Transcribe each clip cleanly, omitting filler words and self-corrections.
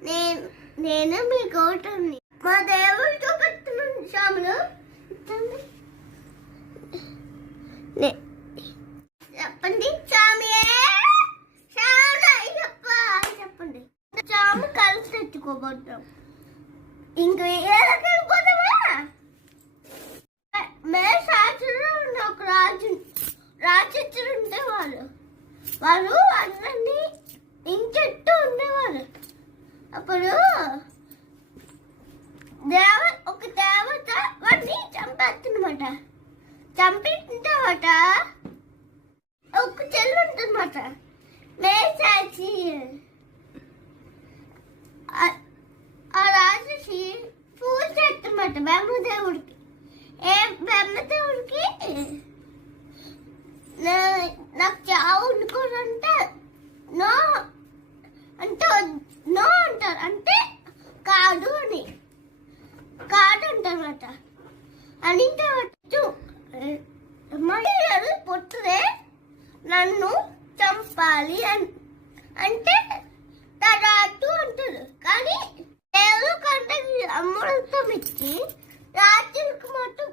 నేను మీకు ఒకటి మా దేవుడితో పెడుతున్నాను శ్యాములు చెప్పండి స్వామియే చెప్పండి స్వామి కలిసి తెచ్చుకోబోతాం ఇంక వెళ్ళిపోతామా మేషాచుడు ఒక రాజుడు ఉండేవాళ్ళు వాళ్ళు అందరినీ ఇంచెట్టు ఉండేవారు అప్పుడు ఒక దేవత వాడిని చంపేస్తుందన్నమాట చంపిన తర్వాత ఒక చెల్లి ఉంటుందన్నమాట మేషాచి ఆ రాజుకి పూజ చేస్తుందన్నమాట బ్రహ్మదేవుడికి బ్రహ్మదేవుడికి నాకు చావు వండుకోరంటే నో అంటే నో అంటారు అంటే కాదు అని కాదు అంటారన్నమాట అని పొట్టుదే నన్ను చంపాలి అంటే తరాటు అంటారు కానీ దేవుడు కంటే అమృతం ఇచ్చి రాత్రికి మటు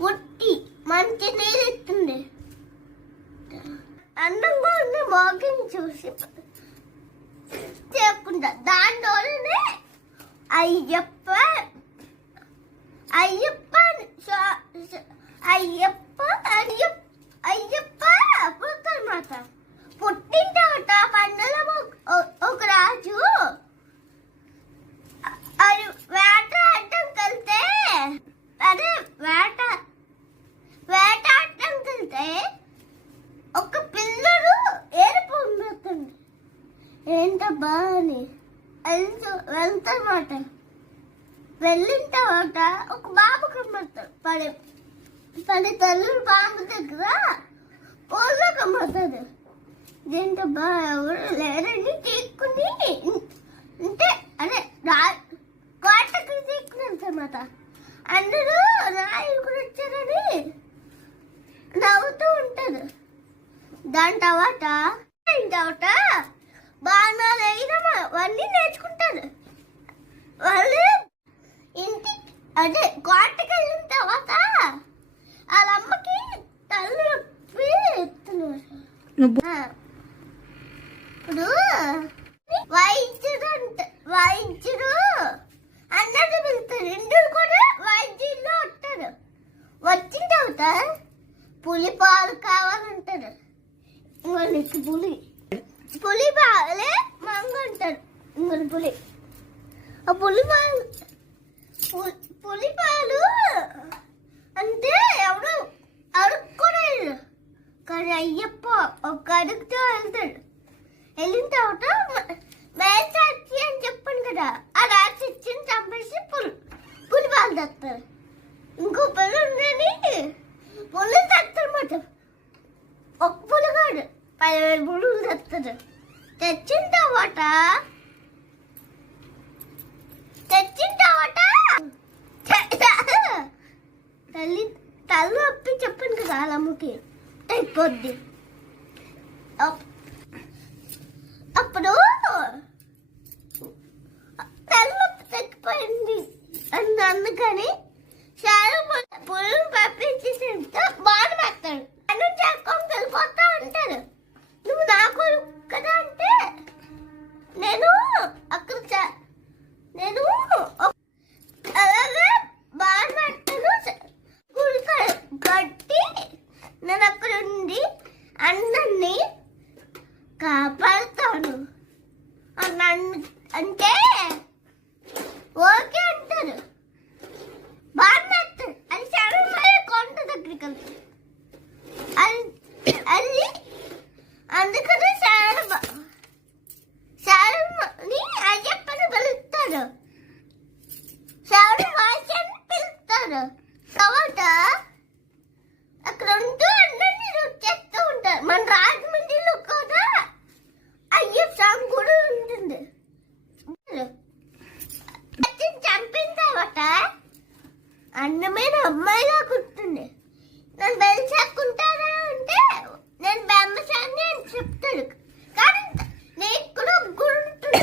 పుట్టి మంచి నీళ్ళు ఇస్తుంది అందంగా ఉన్న మోగిని చూసి చెప్పుకుంటా దానిలోనే అయ్యప్ప అయ్యప్ప అయ్యప్ప అయ్యప్ప అయ్యప్ప పుట్టనమాట పుట్టిన తర్వాత పండుగ ఒక రాజు అది వేట ఆడటం వెళ్తే అదే వేట ఆడటం వెళ్తే ఒక పిల్లడు ఏడుపు ఉంటుంది ఏంటబ్బా అని వెళ్తామాట వెళ్ళిన తర్వాత ఒక బాబు కమ్మతాడు పది తల్లులు బాబు దగ్గర పూలు కమ్మతాడు ఏంటబ్బా ఎవరు లేరని తీసుకుని అంటే అదే కోటకు తీసుకుని వెళ్తామాట అందరూ నాయకుడు వచ్చారని నవ్వుతూ ఉంటారు దాని తర్వాత బాణాలు వేయడం అవన్నీ నేర్చుకుంటారు వాళ్ళు ఇంటి అదే కోటకి వెళ్ళిన తర్వాత వాళ్ళ అమ్మకి తల్లి నొప్పి ఎత్తున్నారు ఇప్పుడు వైద్యుడు అన్నది వెళ్తారు ఇందులో కూడా వైద్యుల్లో వస్తారు వచ్చిన తర్వాత పులి పాలు కావాలంటారు ఇంకొకరికి పులి పాలే మంగ అంటారు ఇంకొక పులి ఆ పులి పాలు అంటే ఎవరు అడుక్కోలేదు కానీ అయ్యప్ప ఒక అడుగుతూ వెళ్తాడు వెళ్ళిన తర్వాత మేసాచి అని చెప్పాను కదా ఆ రాసి ఇచ్చిన చంపేసి పులి పాలు తెస్తారు ఇంకో పులి ఉండని పులి తెస్తారన్నమాట ఒక పులి కాదు 10,000 పులులు తెస్తారు తెచ్చిన తర్వాత తల్లి అప్పి చెప్పాను కదా వాళ్ళ అమ్మకి అయిపోద్ది అప్పుడు తల్లి తగ్గిపోయింది అందుకని పులులు పంపించేసి బాగా పెడతాడు అన్నం చేసుకొని వెళ్ళిపోతా అంటారు నువ్వు నాకు కదా అంటే నేను అక్కడ నేను అలాగే బాగా కట్టి నేను అక్కడ ఉండి అందరినీ కాపాడుతాను అంటే ఓకే అంటారు బాగా అది చాలా కొండ దగ్గరికి వెళ్తారు అది అందుకని శారని అయ్యప్పని పిలుస్తారు శారని వాయిస్ని పిలుస్తారు తర్వాత అక్కడ ఉంటూ అందరినీ చేస్తూ ఉంటారు మన రాజమండ్రిలో కూడా అయ్యప్ప స్వామి కూడా ఉంటుంది చంపిన తర్వాత అందమైన అమ్మాయిలా కూర్చుంది నన్ను బెల్ చేసుకుంటారా అంటే నేను బ్రహ్మచారిని అని చెప్తాడు కానీ నేను కూడా గుంటుంది